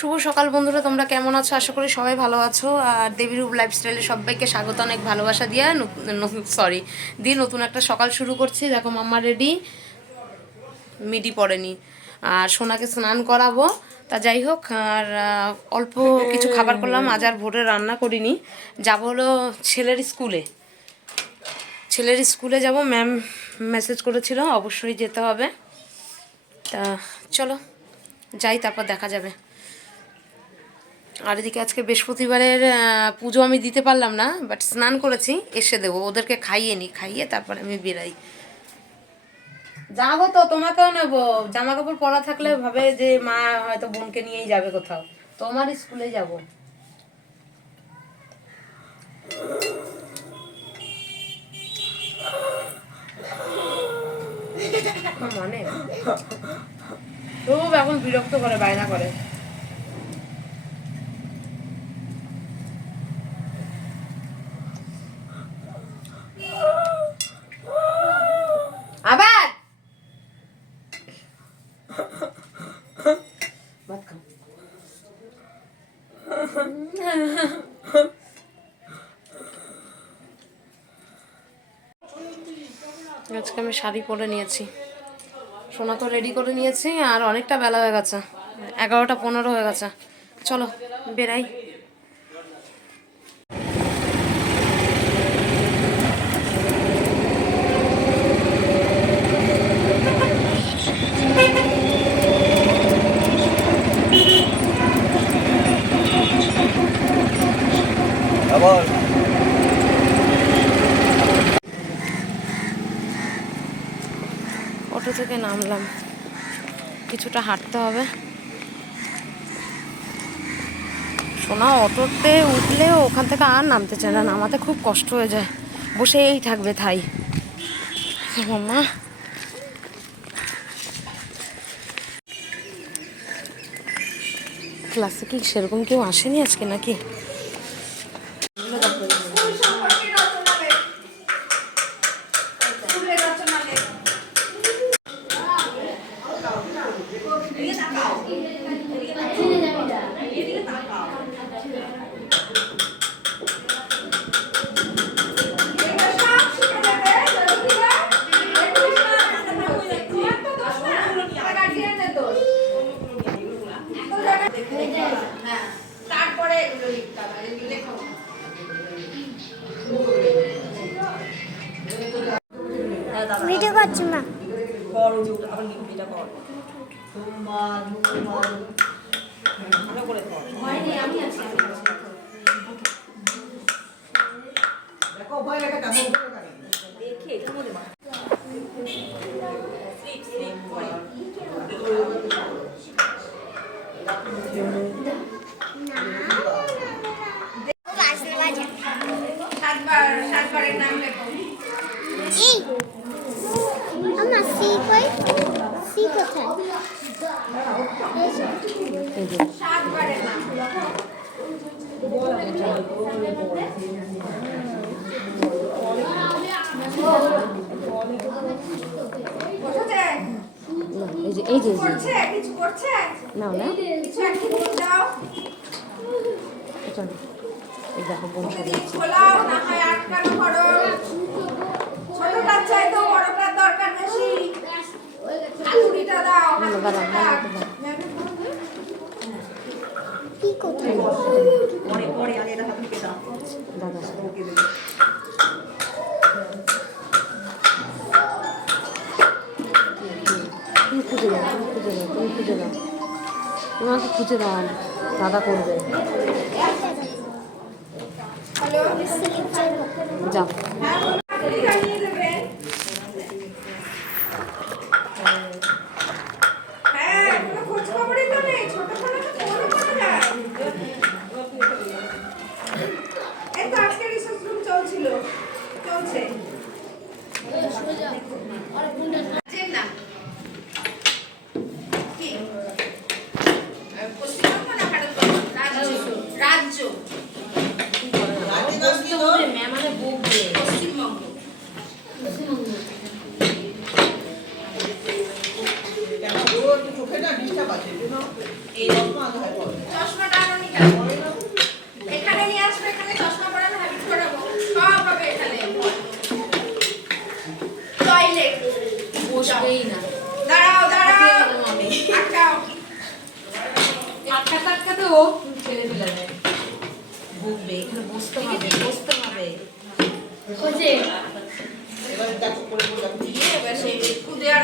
শুভ সকাল বন্ধুরা, তোমরা কেমন আছো? আশা করি সবাই ভালো আছো। আর দেবীরূপ লাইফস্টাইলে সবাইকে স্বাগত, অনেক ভালোবাসা দিয়ে সরি দিয়ে নতুন একটা সকাল শুরু করছি। দেখো, মাম্মা রেডি মিডি পড়েনি। আর সোনাকে স্নান করাবো। তা যাই হোক, আর অল্প কিছু খাবার করলাম, আজ আর ভোরে রান্না করিনি। যাব হলো ছেলের স্কুলে। ছেলের স্কুলে যাব ম্যাম মেসেজ করেছিল, অবশ্যই যেতে হবে। তা চলো, যাই, তারপর দেখা যাবে। আর এদিকে আজকে বৃহস্পতিবারের পুজো আমি দিতে পারলাম না বাট স্নান করেছি, এসে দেবো। ওদেরকে খাইয়ে নি, খাইয়ে তারপরে আমি বেরাই। যাব তো, তোমাকেও নেব। জামা কাপড় পরা থাকলে ভাবে যে মা হয়তো বোনকে নিয়েই যাবে কোথাও। তোমার স্কুলে যাব। মনে? খুব এখন বিরক্ত করে, বায়না করে। আবার! ভাত। আজকে আমি শাড়ি পরে নিয়েছি। সোনা তো রেডি করে নিয়েছি আর অনেকটা বেলা হয়ে গেছে। এগারোটা পনেরো হয়ে গেছে। চলো, বেরাই। আবার। অটো থেকে নামলাম। কিছুটা হাঁটতে হবে। সোনা, অটোতে উঠলে ওখান থেকে আর নামতে চায় না, নামাতে খুব কষ্ট হয়ে যায়। বসেই থাকবে থাই মাম্মা ক্লাসে কি সেরকম কেউ আসেনি আজকে নাকি? ভিডিও করছি মা বড় জুট আবার লিখবিটা কর। ভালো করে কর। হয়নি আমি আছি আমি আছি দেখো ভয় লাগে। তেমন দেখে কেমন মা। স্লিপ স্লিপ ভয় সাতবার সাতবারের নাম লেখো। এই আমার সি কই সি কোথায় এই যে। এই যে এই যে এই খোলাও না হয় আটকানো করো ছোটটার চাইতে বড়টার দরকার বেশি হাতুড়িটা দাও হাতুড়িটা দাও কি কোথায় পরে পরে আগে এটা হাতুড়িকে দাও দাদা ওকে দেবে তুমি খুঁজে দাও তুমি খুঁজে দাও তুমি খুঁজে দাও তোমাকে খুঁজে দাও দাদা করবে হ্যালো যাও হ্যাঁ হাতুড়িটা নিয়ে দেবে হ্যাঁ কোনো খোঁজ খবরই তো নেই ছোট ফোনে তো ফোনও করা যায় এই তো আজকে রিসার্চ রুম চলছিল চলছে যে না কি পশ্চিমবঙ্গ না ভারতবর্ষ রাজ্য রাজ্য পশ্চিমবঙ্গ চশমাটা আনো নিকা। এখানে নিয়ে আসবে এখানে চশমা পরানো habit করাবো সব হবে এখানে টয়লেট বসবেই না দাঁড়াও দাঁড়াও আমি আটকাও আটকাতে আটকাতে ও ফেলে দিলে দেয় এখানে বসতে হবে বসতে হবে? দিয়ে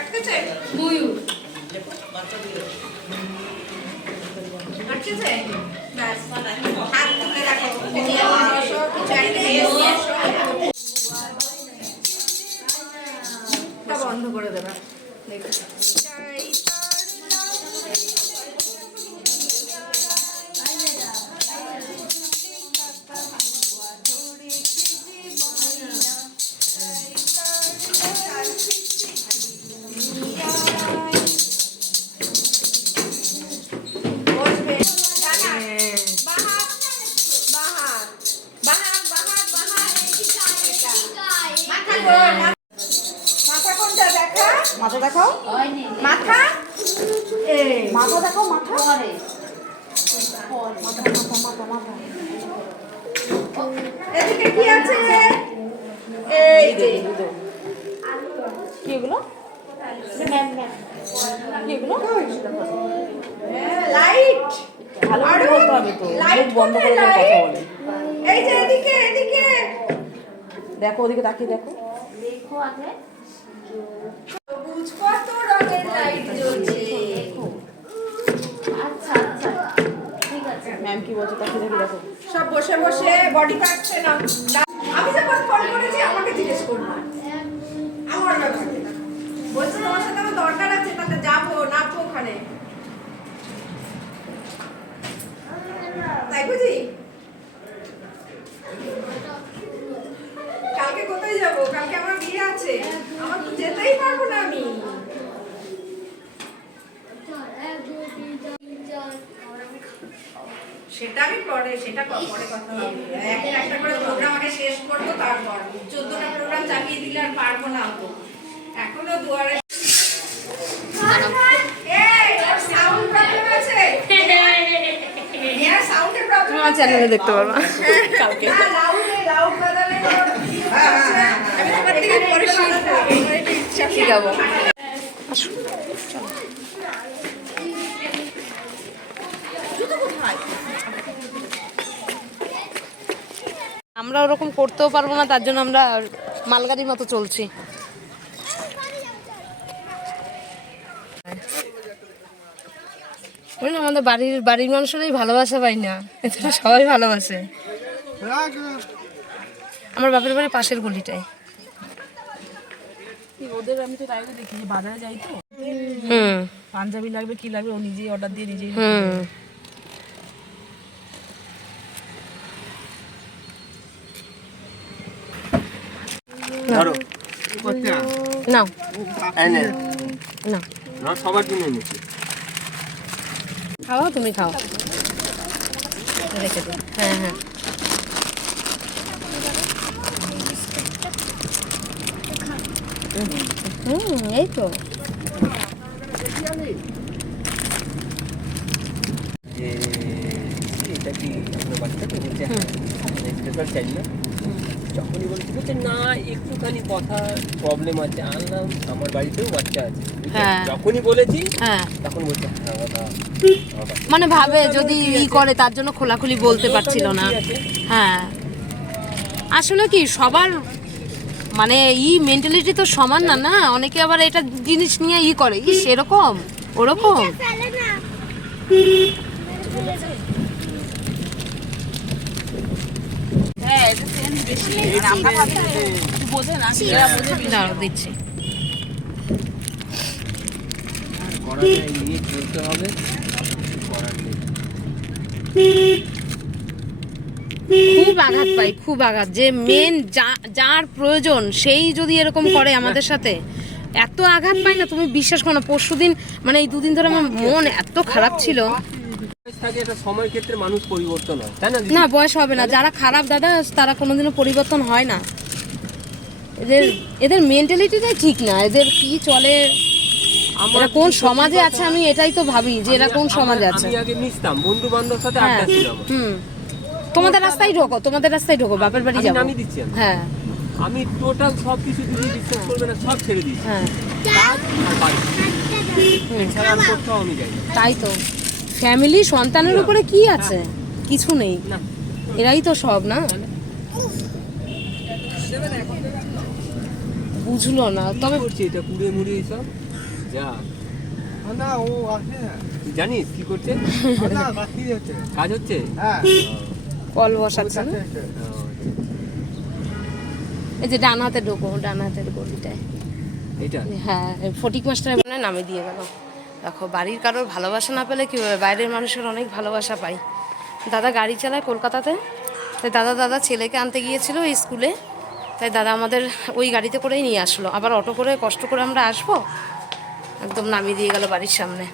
আটকেছে? আটকেছে? ব্যাস হাত তুলে রাখো। বন্ধ করে দেবে। দেখো। এদিকে কি আছে? এই যে। কি এগুলো? কি এগুলো? লাইট। ভালো করে বলতে হবে তো। লাইট বন্ধ করে কথা বলে। এই যে এদিকে এদিকে। দেখো ওদিকে তাকিয়ে দেখো। সবুজ কত রঙের লাইট জ্বলছে। ম্যাম কি বলছে? তাকে দেখে? সব বসে বসে বডি পাচ্ছে না আমি যখন ফোন করেছি আমাকে জিজ্ঞেস করব আমার ব্যাপারে বলছে তোমার সাথে আমার দরকার আছে তাতে যাব নামবো ওখানে তাই বুঝি কালকে কোথায় যাব কালকে আমার বিয়ে আছে আমার তো যেতেই পারব না আমি সেটা আমি পরে সেটা ক- পরে কথা হবে একটা একটা করে প্রোগ্রাম আগে শেষ করব তারপর চোদ্দটা প্রোগ্রাম চাপিয়ে দিলে আর পারব না তো। এখনও দুয়ারে আমার চ্যানেলে দেখতে পারবা। কালকে? আমি শিখব। আমার ওরকম করতেও পারব না তার জন্য আমরা মালগাড়ির মতো চলছি। আমাদের বাড়ির বাড়ির মানুষরাই ভালোবাসা পাই না এছাড়া সবাই ভালোবাসে। আমার বাপের বাড়ি পাশের গলিটায়। ওদের আমি তো তাই দেখি বাজারে যাই তো। হুম। পাঞ্জাবি লাগবে কি লাগবে ও নিজেই অর্ডার দিয়ে নিজেই হুম। ধরো। নাও। এনে। না। না সবার জন্য এনেছি। খাও তুমি খাও। রেখে দিও। হ্যাঁ হ্যাঁ। হুম এই তো। যে এটা কি আপনার বাচ্চাকে বলছে হ্যাঁ স্পেশাল চাই না যখনই বলছি বলছে না একটুখানি কথা প্রবলেম আছে। আনলাম আমার বাড়িতেও বাচ্চা আছে। হ্যাঁ। যখনই বলেছি হ্যাঁ। তখন বলছে হ্যাঁ মানে ভাবে যদি ই করে তার জন্য খোলাখুলি বলতে পারছিল না। হ্যাঁ। আসলে কি সবার মানে ই মেন্টালিটি তো সমান না না? অনেকে আবার এটা জিনিস নিয়ে ই করে। ই সেরকম ওরকম ফেলে না হ্যাঁ এটা সেন্স বেশি আর আমরা ভাবি বোঝে না এরা বোঝে দাঁড়াও দিচ্ছি করা যায় নিয়ে চলতে হবে। করার নেই খুব আঘাত পাই খুব আঘাত। যে মেন যার প্রয়োজন সেই যদি এরকম করে আমাদের সাথে এত আঘাত পাই না তুমি বিশ্বাস করো না পরশু দিন মানে এই দুদিন ধরে আমার মন এত খারাপ ছিল। হয় না বয়স হবে না। যারা খারাপ দাদা তারা কোনোদিনও পরিবর্তন হয় না। এদের এদের মেন্টালিটিটাই ঠিক না। এদের কি চলে? আমার কোন সমাজে আছে আমি এটাই তো ভাবি যে এরা কোন সমাজে আছে। আমি আগে মিশতাম বন্ধু বান্ধব সাথে হ্যাঁ আড্ডা ছিল হুম। তোমাদের রাস্তায় ঢোকো তোমাদের রাস্তায় ঢোকো বাপের বাড়ি যাব। দিচ্ছি হ্যাঁ। আমি টোটাল সব কিছু দিদি বিশ্বাস করবে না সব ছেড়ে দিয়েছি হ্যাঁ। তাই তো। ফ্যামিলি সন্তানের উপরে কি আছে? কিছু নেই। এরাই তো সব না? বুঝলো না তবে করছি এটা পুড়ে মুড়ে সব যা। না ও আসে না। জানিস কি করছে? না বাকি হচ্ছে। কাজ হচ্ছে? হ্যাঁ। কল বসাচ্ছে না? এই যে ডান হাতে ঢোকো ডান হাতের গলিটায়। এটা হ্যাঁ ফটিক মাস্টার মানে নামে দিয়ে গেল। দেখো, বাড়ির কারোর ভালোবাসা না পেলে কি হবে? বাইরের মানুষের অনেক ভালোবাসা পাই। দাদা গাড়ি চালায় কলকাতাতে। তাই দাদা দাদা ছেলেকে আনতে গিয়েছিল এই স্কুলে। তাই দাদা আমাদের ওই গাড়িতে করেই নিয়ে আসলো। আবার অটো করে, কষ্ট করে আমরা আসব? একদম নামিয়ে দিয়ে গেল বাড়ির সামনে।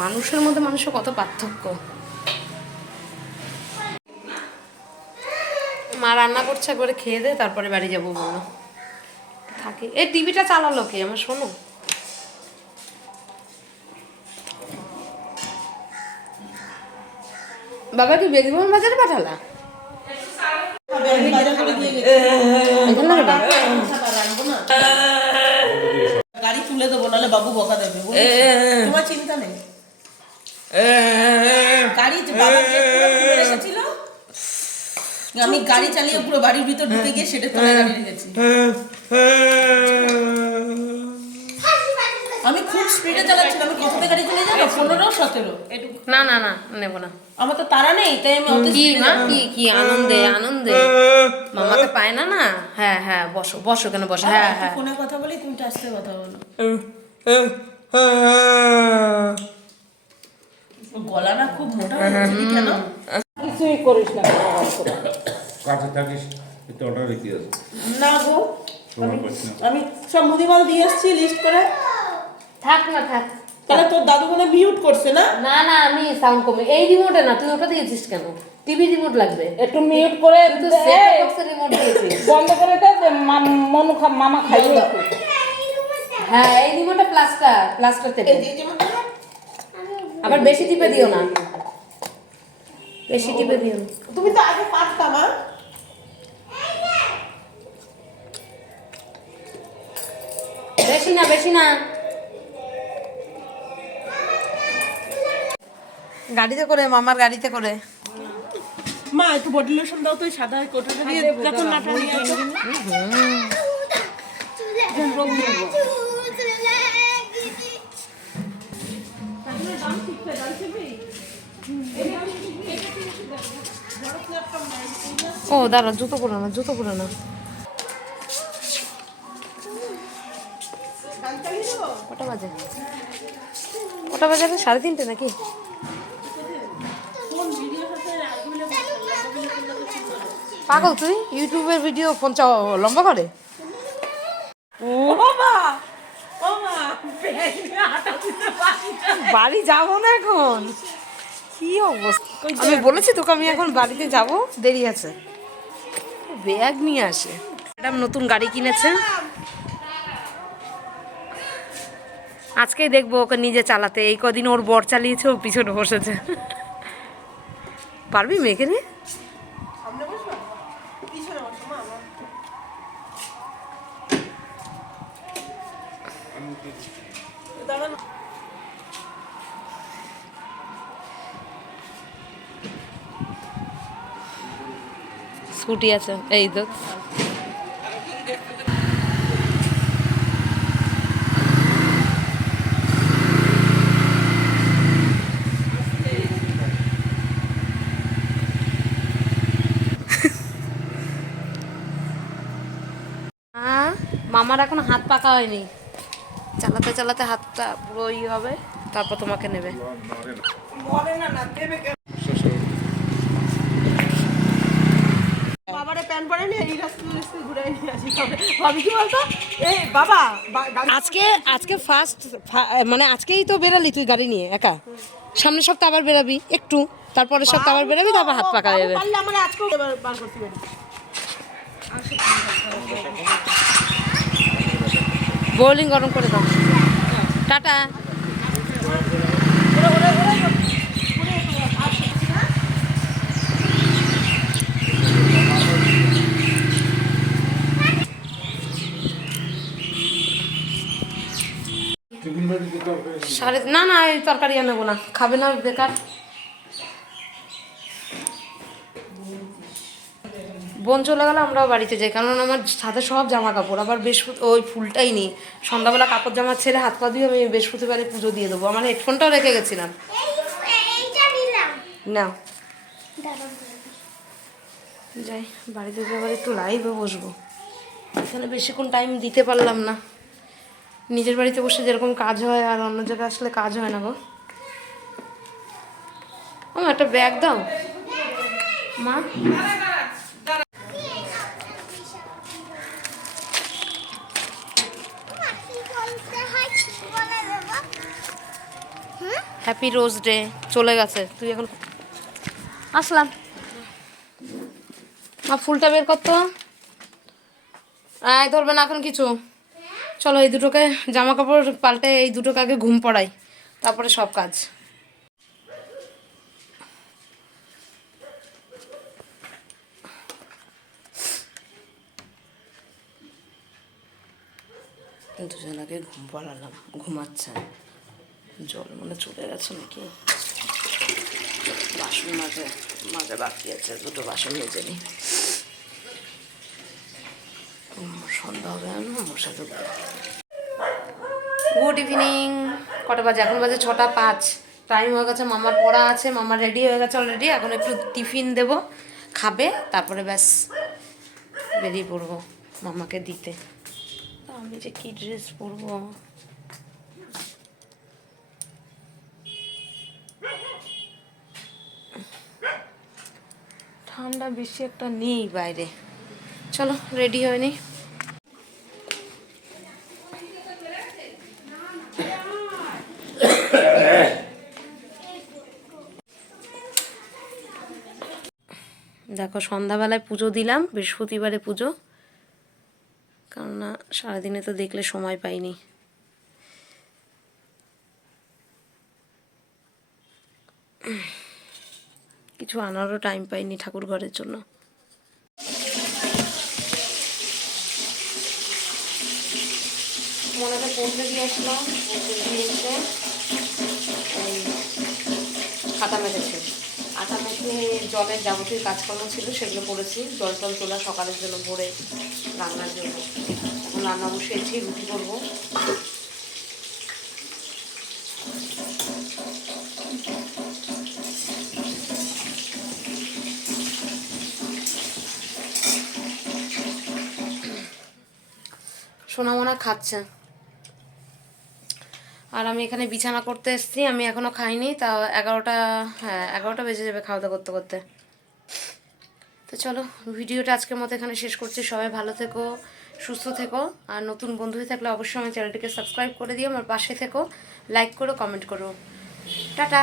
মানুষের মধ্যে মানুষের কত পার্থক্য। মা রান্না করছে, একবারে খেয়ে দে, তারপরে বাড়ি যাব বলল থাকে। এই টিভিটা চালালো কে? আমার শোনো। বাবা কি বাজারে পাঠালা? গাড়ি বাবু বকা দেবে। তোমার চিন্তা নেই আমি গাড়ি চালিয়ে পুরো বাড়ির ভিতর ঢুকে গিয়ে সেটা তোলা গাড়ি রেখেছি আমি খুব স্পিডে আমি কততে গাড়ি চলে যাব? পনেরো সতেরো। না না না নেব না। আমার তো তারা নেই তাই আমি অত কি না। কি কি আনন্দে আনন্দে? মামাকে পায় না না? হ্যাঁ হ্যাঁ বসো বসো কেন বসো। হ্যাঁ হ্যাঁ। ফোনে কথা বলি তুমি আসতে কথা বলো। গলা না খুব মোটা কেন? কাছে থাকিস একটু অর্ডার রেখে আছে। না গো না আমি সব মুদিমাল দিয়ে এসেছি লিস্ট করে থাক না থাক। তাহলে তোর দাদু মনে মিউট করছে না? না না আমি সাউন্ড কমে এই রিমোটে না তুই ওটা দিয়েছিস কেন? টিভি রিমোট লাগবে। একটু মিউট করে তুই সেট বক্সের রিমোট দিয়েছিস। বন্ধ করে দে মনু খা- মামা খাইয়ে। হ্যাঁ এই রিমোটে প্লাস্টার প্লাস্টার থেকে আবার বেশি টিপে দিও না। বেশি টিপে দিও না। তুমি তো আগে পারতাম আ? বেশি না বেশি না। গাড়িতে করে মামার গাড়িতে করে। মা একটু বডি লোশন দাও তো সাদা কোটাটা দিয়ে যখন নাটা নিয়ে ও দাঁড়া জুতো পরে না জুতো পরে না কটা বাজে? কটা বাজে সাড়ে তিনটে নাকি? পাগল তুই ইউটিউবের ভিডিও ফোন লম্বা করে। বাড়ি যাব না এখন। কি অবস্থা? আমি বলেছি তোকে আমি এখন বাড়িতে যাব দেরি আছে। ব্যাগ নিয়ে আসে। ম্যাডাম নতুন গাড়ি কিনেছে আজকেই দেখব ওকে নিজে চালাতে। এই কদিন ওর বর চালিয়েছে ও পিছনে বসেছে। পারবি মেয়েকে নিয়ে সামনে বসো পিছনে বসো মা আমার দাঁড়ান স্কুটি আছে এই তো। মামার এখন হাত পাকা হয়নি। চালাতে চালাতে হাতটা পুরো ই হবে তারপর তোমাকে নেবে। বাবারে প্যান পরে নিয়ে এই রাস্তা রাস্তা ঘুরে নিয়ে আসি তবে। ভাবি কি বলতো? এই বাবা বা- গাড়ি আজকে আজকে ফার্স্ট মানে আজকেই তো বেরালি তুই গাড়ি নিয়ে একা? সামনের সপ্তাহে আবার বেরাবি একটু। তারপরের সপ্তাহে আবার বেরাবি তারপর হাত পাকা যাবে। বোলিং গরম করে দাও। টাটা। সাড়ে না না এই তরকারি আনব নেব না। খাবে না বেকার। বোন চলে গেলে আমরাও বাড়িতে যাই। কারণ আমার সাথে সব জামা কাপড় আবার বৃহস্পতি ওই ফুলটাই নেই। সন্ধ্যাবেলা কাপড় জামা ছেড়ে হাত পা দিয়ে আমি বৃহস্পতিবারে পুজো দিয়ে দেবো। আমার হেডফোনটাও রেখে গেছিলাম। না। যাই বাড়িতে যাবার একটু লাইভে বসবো। এখানে বেশিক্ষণ টাইম দিতে পারলাম না। নিজের বাড়িতে বসে যেরকম কাজ হয় আর অন্য জায়গায় আসলে কাজ হয় না গো। ও একটা ব্যাগ দাও। মা, কি বলতে হয় কি বলে দেবো হুম হ্যাপি রোজ ডে চলে গেছে। তুই এখন আসলাম। মা, ফুলটা বের করতো আয় ধরবে না এখন কিছু। চলো এই দুটোকে জামা কাপড় পাল্টে এই দুটোকে আগে ঘুম পড়াই। তারপরে সব কাজ। দুজনাকে ঘুম পড়ালাম, ঘুমাচ্ছে জল মনে চলে গেছে নাকি? বাসন মাঝে মাঝে বাকি আছে দুটো বাসন মেজে নিই সন্ধ্যা হবে মশা ঢুকবে গুড ইভিনিং কটা বাজে? এখন বাজে ছটা পাঁচ। টাইম হয়ে গেছে মামার পড়া আছে মামার রেডি হয়ে গেছে অলরেডি এখন একটু টিফিন দেবো খাবে তারপরে ব্যাস বেরিয়ে পড়ব মামাকে দিতে। আমি যে কী ড্রেস পরবো? ঠান্ডা বেশি একটা নেই বাইরে। চলো রেডি হয়ে নি। দেখো, সন্ধ্যাবেলায় পুজো দিলাম, বৃহস্পতিবারে পুজো। কেননা সারাদিনে তো দেখলে সময় পাইনি। কিছু আনারও টাইম পাইনি ঠাকুর ঘরের জন্য। খাতা মেখেছে আটা মেখে জলের যাবতীয় কাজকর্ম ছিল, সেগুলো করেছি। জল টল তোলা সকালের জন্য ভরে রান্নার জন্য। এখন রান্না বসিয়েছি রুটি করব। সোনামোনা খাচ্ছে। আর আমি এখানে বিছানা করতে এসেছি, আমি এখনও খাইনি, তা এগারোটা হ্যাঁ এগারোটা বেজে যাবে খাওয়া দাওয়া করতে করতে। তো চলো, ভিডিওটা আজকের মতো এখানে শেষ করছি। সবাই ভালো থেকো, সুস্থ থেকো, আর নতুন বন্ধু হয়ে থাকলে অবশ্যই আমার চ্যানেলটিকে সাবস্ক্রাইব করে দিও, আমার পাশে থেকো, লাইক করো, কমেন্ট করো। টাটা!